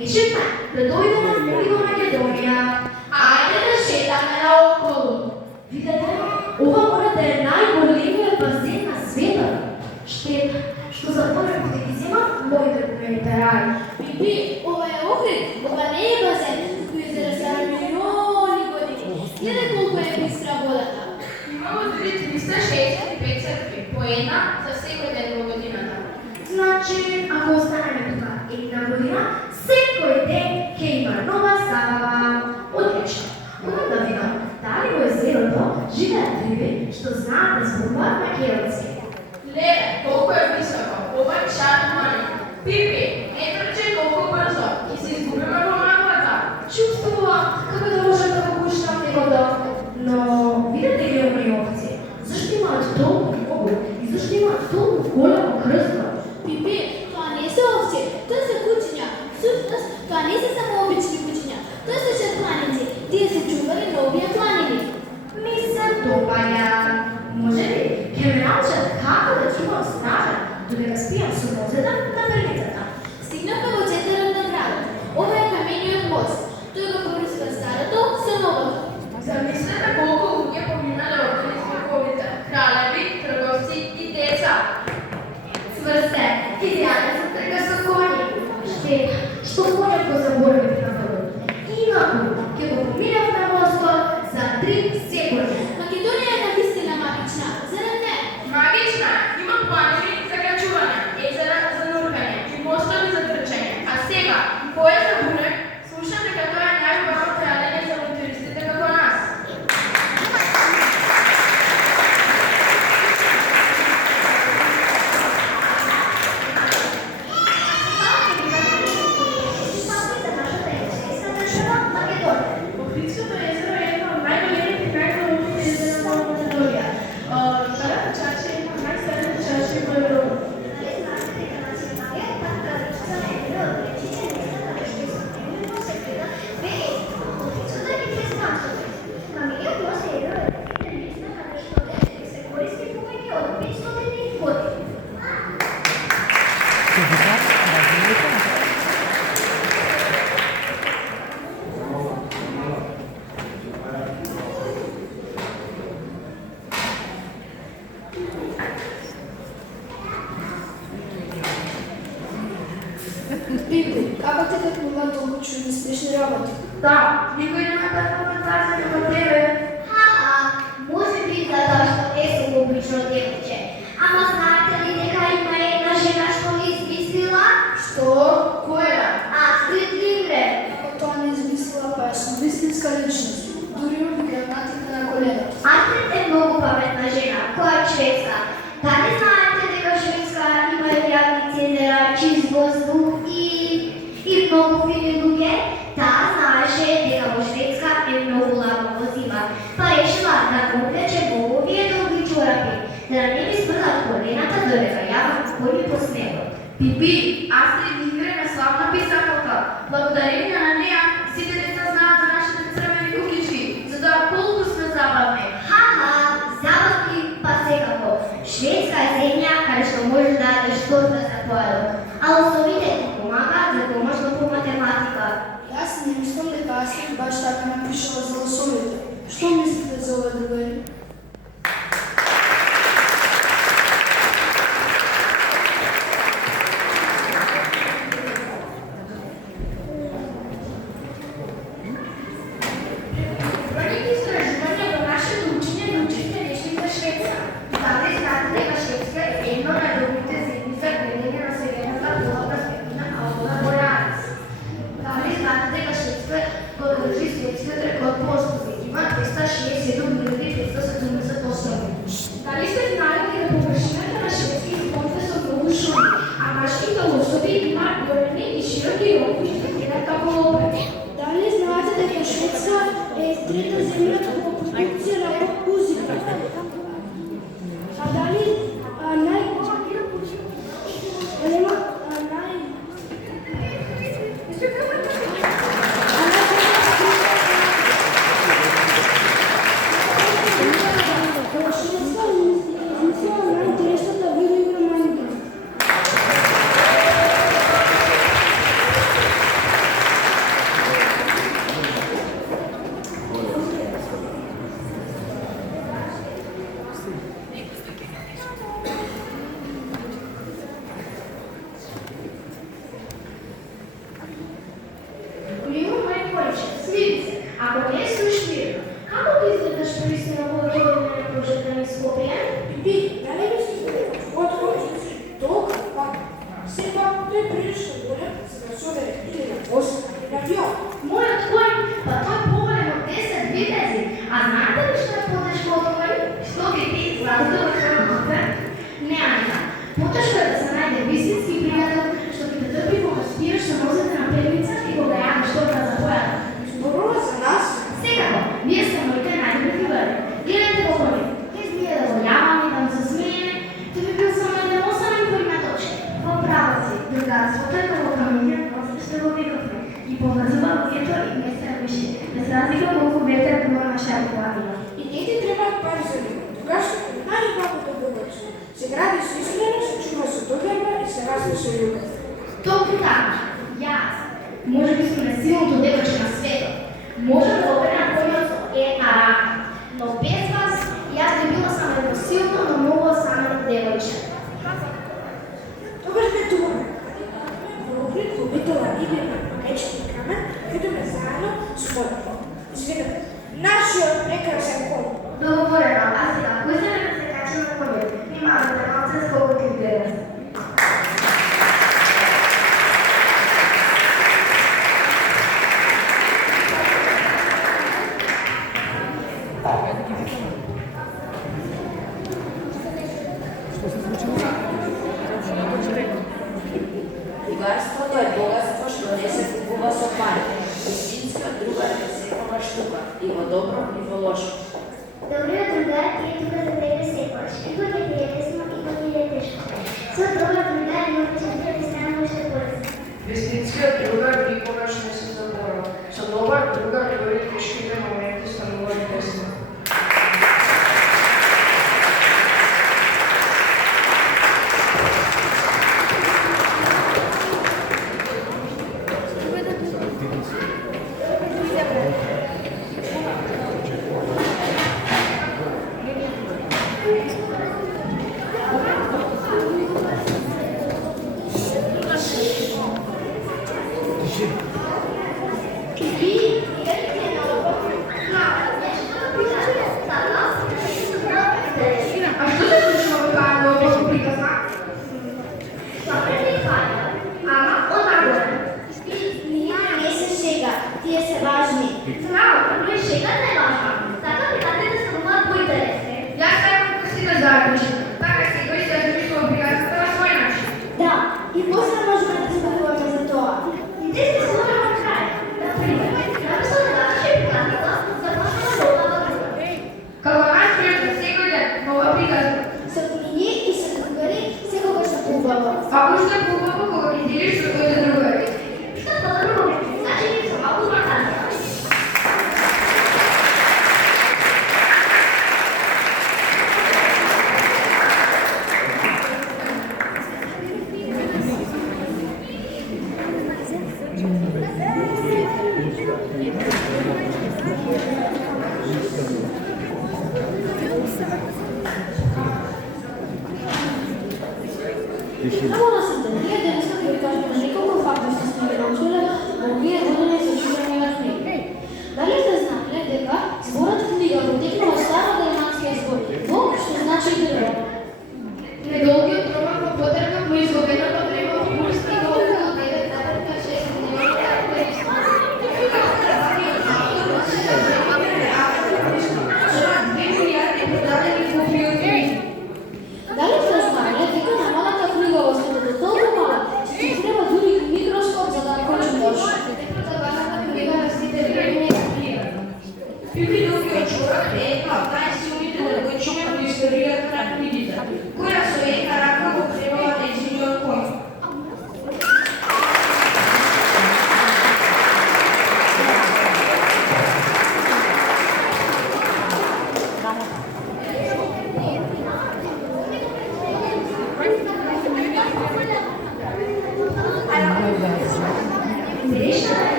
Решивме да дојдеме во Македонија. Ајде да шетаме наоколу. Видете, ова мора да е најголемиот базен на светот. Штета, што затворено ќе ги земат моите коментари. Пипи, ова е Охрид, ова не е базен, кој се разстара милиони години. Гледај колку е бистра водата. Имamo дури 365 цркви, по една за секој ден во годината. Значи, ако останеме тука една година, секој ден ќе има нова забава. Одлично. Одам да видам дали во езерото живеат риби што знаат да зборуваат македонски. Леле, колку е високо, ова е чар мали. Пипи, не трчај колку брзо, ќе се изгубиме во маглата. Чувствувам како да можам да го пуштам некогда. Но, видите ли овие овци? Зашто имаат толку многу и зашто имаат толку голямо крстно? Пипи, тоа не се овци, тоа се кучиња. Всушност, тоа не се само обични кучиња. Тоа се шетланици. Тие се чували на овие планини. Ми се допаѓа. Може ли ќе ме научат како да чувам стража додека спијам со нозета на перницата? Стигнавме во центарот на градот. Ова е камениот мост. Тој го поврзува старото со новото. Замислете колку луѓе поминале од вековите, кралеви, трговци и деца. Сврсте, изјаве се трга со коњи. Штета, што коњот го заборавив на водот. Инаку, ќе го поминав на мостот за 3 секунди. Македонија е навистина магична, зарем не? Магична, има планини за качување, езера за нуркање и мостови за трчање. А сега, кој е за бурек? Слушам дека тоа е најубаво трајање за туристите како нас. Охридското езеро е едно од најголемите и најголемите езера во Македонија. Старата чаша има најстарите чаши во Европа. Пипи, како те tekнуваат толку чудни смешни работи? Да, никој нема таква фантазија како тебе. Ха-ха, може би затоа што не сум обично девојче. Ама знаете ли дека има една жена што ми измислила? Што? Која? Астрид Линдгрен. Ако тоа не измислила, па е со вистинска личност. Дури има гранатите на коленот. Астрид е многу паметна жена, која е шведска. Дали знаете дека Шведска има јавници езера, чист воздух и многу фини луѓе? Таа знаеше дека во Шведска е многу ладно во зима, па решила да облече во овие долги чорапи, да не ми смрдат колената додека јавам коли по снегот. Пипи, Астрид Линдгрен е славна писателка. Благодарение на неа, сите деца знаат за нашите црвени куклички, за тоа колку сме забавни. Ха-ха, забавки па секако. Шведска е земја каде што може да јадеш торта за појадок, а лосовите ти помагаат за домашно по математика. Јас не мислам дека Астрид баш така напишала за лосовите. Што мислите за ова, другари? Бројните истражувања во нашето учење научивме нешто за Шведска. Дали знаете дека Шведска е една од најдобрите земји за гледање на северната пола перспективна Аурора Бореалис. Дали знаете дека Шведска го држи светскиот рекорд по острови, има 267.570 острови. Дали сте знаели дека површината на Шведска изполнета со многу шуми, а машките лосови имаат големи и широки рокови што гледат како лопати? Дали знаете дека Шведска е трета земја по продукција на поп-музика? А дали бидеш на буря, за да се одере или на воз, или на авион. Мојот кој, па тој поголем од 10 витези. А знаете ли што е потешко од кој? Што ги ти раздава својот мафер? Не, Аника. Потешко е да се најде вистински пријател, што ти трпи кога спиеш со нозете на певица и кога јадеш добра за бојата. Добро за нас. Секако, вие сте моите најдобри фигури. Гледате го кој. Без ние да го јаваме, да му се смееме, тој би бил само еден осамен кој на точка. Во право си, другарството е како камиња, што го викавме. И поврзува луѓето и не се виши. Не се разлика колку ветер дума на шаркуватина. И не ти требаат пари за него. Тогаш најубавото богатство се гради со искрено, се чува со доверба и се развива со љубов. Толку така, јас, може би сум несилното девојче на светот. Можам да операм коњот со една рака, но без вас јас би била само едно силно, но многу осамено девојче. Тогаш ме туваме. Воопред во битова игра на мечки камен, видиме заедно со мојот. Извинете, нашиот прекрасен кон. Договорено, а сега, кој се не се качи на коњот? Внимавате малце сколку ти гледам. Другарството е богатство што не се купува со пари. Истинска другар е секогаш тука, и во добро, и во лошо. Добриот другар е тука за тебе секогаш. И кога ти е тесно, и кога ти е тешко. Со добар другар е можеш да ти станува уште полесно. Вистинскиот другар никогаш не се заборава. Со добар другар дури тешките моменти стануваат лесно. А што се случува во таа нова приказна? Ама, однагоре. Не се шега, тие се важни. Знамо, но и шегата е важна. Така приказните стануваат поинтересни. Јас сакам да си да заклучам. Така секој се размислува приказната на свој начин. Да, и после можеме да зборуваме за тоа. И те се сложат на крај. Например, наместо да дадеше приказната, започнува нова друга. Како нас пријател секој ден нова приказна. Со книги и со другари секогаш се убаво. А уште поубаво кога ги делиш со твоите другари. Што по-друго, значи ни со малку фантазија. Само да се да гледам